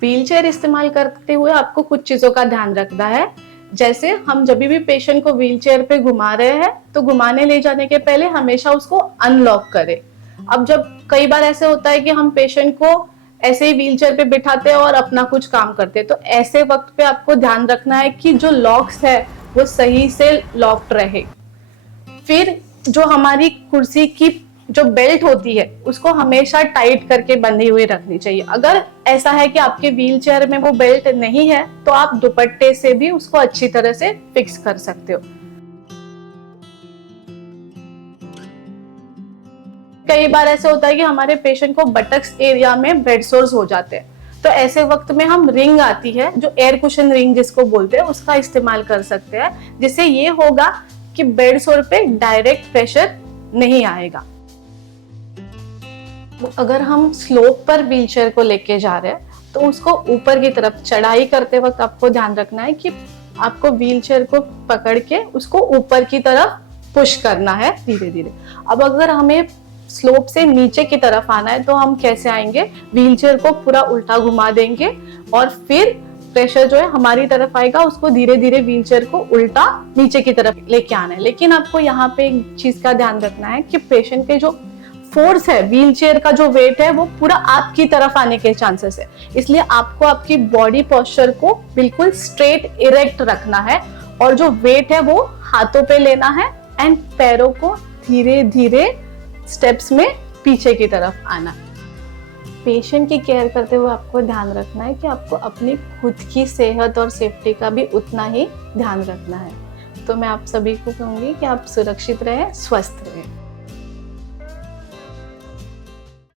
Wheelchair इस्तेमाल करते हुए आपको कुछ चीजों का ध्यान रखना है। जैसे हम जब भी पेशेंट को व्हीलचेयर पे घुमा रहे हैं तो घुमाने ले जाने के पहले हमेशा उसको अनलॉक करें। अब जब कई बार ऐसे होता है कि हम पेशेंट को ऐसे ही व्हीलचेयर पे बिठाते हैं और अपना कुछ काम करते हैं, तो ऐसे वक्त पे आपको ध्यान रखना है कि जो लॉक्स है वो सही से लॉक्ड रहे। फिर जो हमारी कुर्सी की जो बेल्ट होती है उसको हमेशा टाइट करके बंधी हुई रखनी चाहिए। अगर ऐसा है कि आपके व्हीलचेयर में वो बेल्ट नहीं है तो आप दुपट्टे से भी उसको अच्छी तरह से फिक्स कर सकते हो। कई बार ऐसा होता है कि हमारे पेशेंट को बटक्स एरिया में बेड सोर्स हो जाते हैं, तो ऐसे वक्त में हम रिंग आती है जो एयर कुशन रिंग जिसको बोलते हैं उसका इस्तेमाल कर सकते हैं, जिससे ये होगा कि बेड सोर पे डायरेक्ट प्रेशर नहीं आएगा। अगर हम स्लोप पर व्हीलचेयर को लेके जा रहे हैं तो उसको ऊपर की तरफ चढ़ाई करते वक्त आपको ध्यान रखना है कि आपको व्हीलचेयर को पकड़ के उसको ऊपर की तरफ पुश करना है धीरे धीरे। अब अगर हमें स्लोप से नीचे की तरफ आना है तो हम कैसे आएंगे, व्हीलचेयर को पूरा उल्टा घुमा देंगे और फिर प्रेशर जो है हमारी तरफ आएगा, उसको धीरे धीरे व्हीलचेयर को उल्टा नीचे की तरफ लेके आना है। लेकिन आपको यहाँ पे एक चीज का ध्यान रखना है कि पेशेंट के जो फोर्स है, व्हीलचेयर का जो वेट है वो पूरा आपकी तरफ आने के चांसेस है, इसलिए आपको आपकी बॉडी पोस्चर को बिल्कुल स्ट्रेट इरेक्ट रखना है और जो वेट है वो हाथों पे लेना है एंड पैरों को धीरे धीरे स्टेप्स में पीछे की तरफ आना है। पेशेंट की केयर करते हुए आपको ध्यान रखना है कि आपको अपनी खुद की सेहत और सेफ्टी का भी उतना ही ध्यान रखना है। तो मैं आप सभी को कहूंगी कि आप सुरक्षित रहें, स्वस्थ रहें।